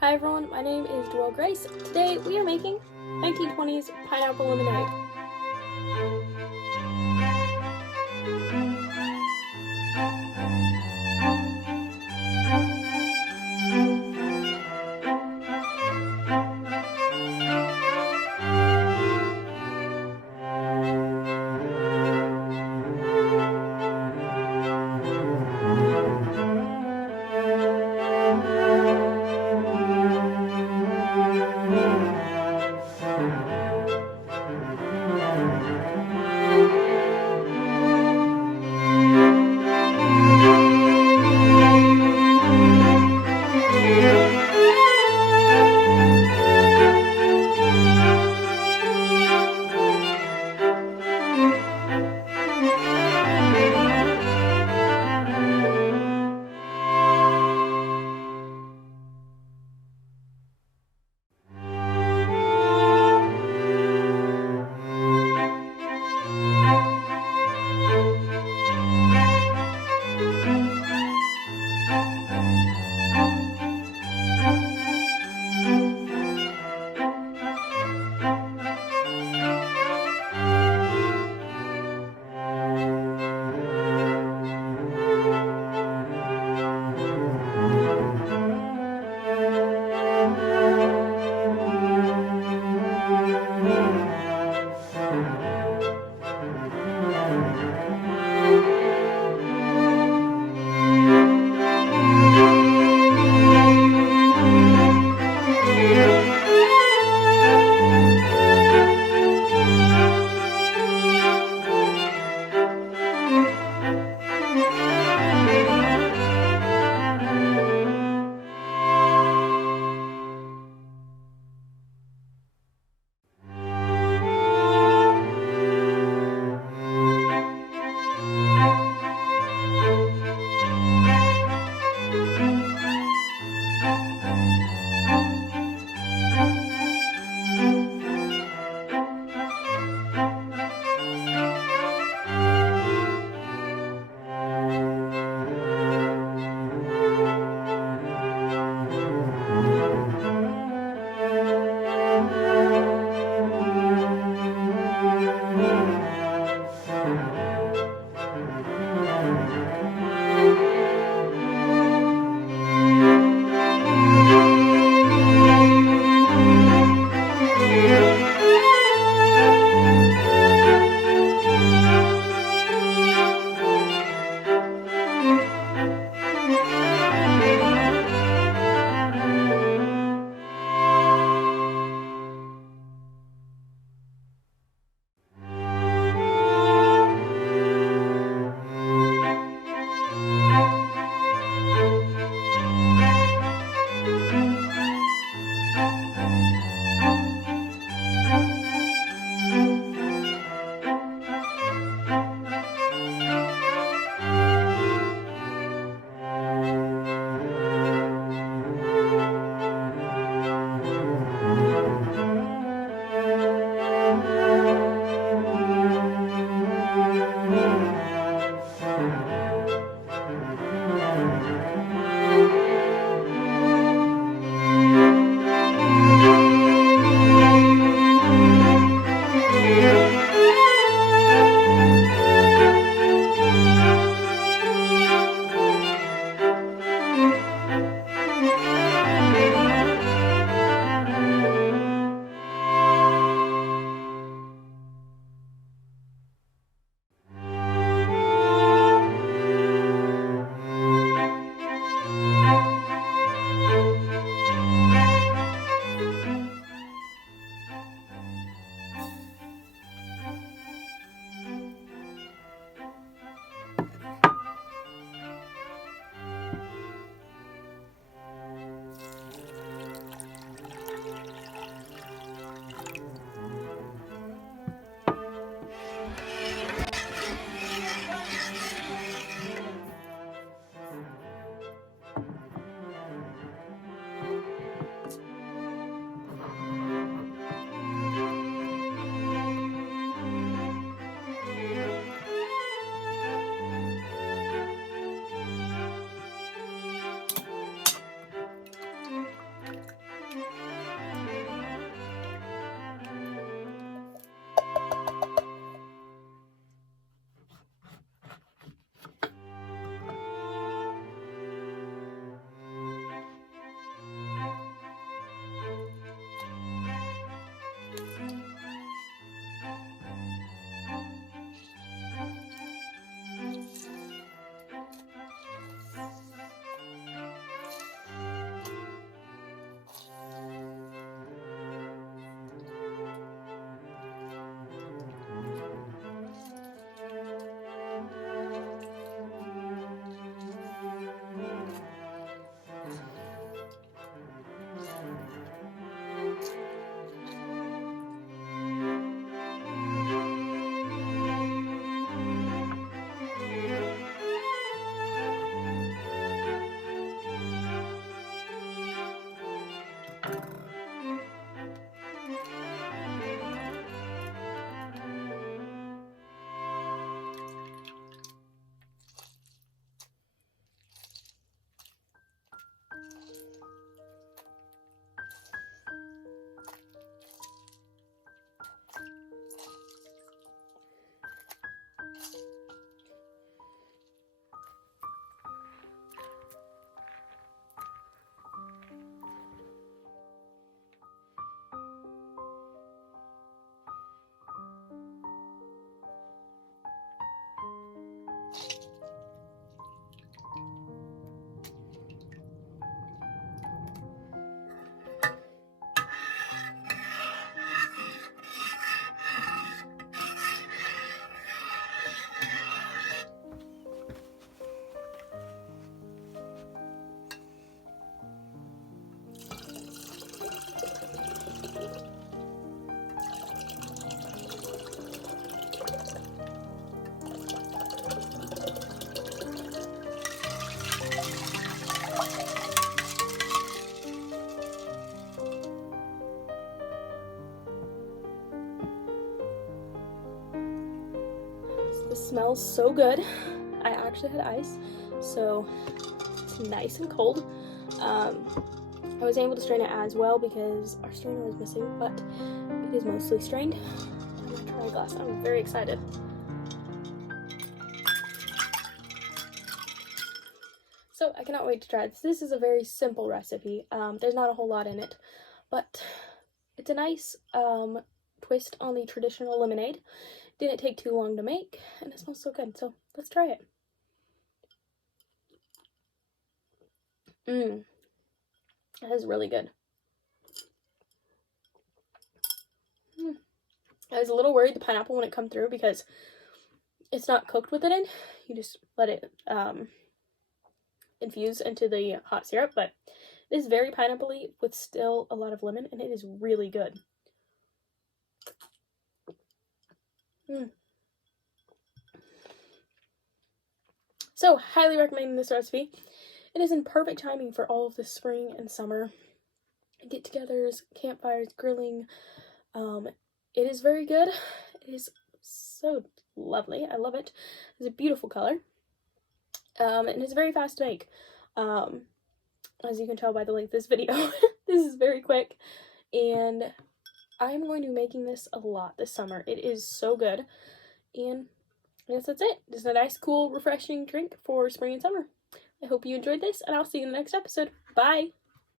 Hi everyone, my name is Dwell Grace. Today we are making 1920s pineapple lemonade. smells so good. I actually had ice, so it's nice and cold. I was able to strain it as well because our strainer was missing, but it is mostly strained. I'm gonna try a glass. I'm very excited. So I cannot wait to try this. This is a very simple recipe. There's not a whole lot in it, but it's a nice twist on the traditional lemonade. Didn't take too long to make, and it smells so good. So let's try it. That is really good. I was a little worried the pineapple wouldn't come through because it's not cooked with it in. You just let it infuse into the hot syrup, but it is very pineapple-y with still a lot of lemon, and it is really good. So, highly recommending this recipe. It is in perfect timing for all of the spring and summer get-togethers, campfires, grilling. It is very good. It is so lovely. I love it. It's a beautiful color. And it's very fast to make. As you can tell by the length of this video, this is very quick. And I'm going to be making this a lot this summer. It is so good. And I guess that's it. Just a nice, cool, refreshing drink for spring and summer. I hope you enjoyed this, and I'll see you in the next episode. Bye!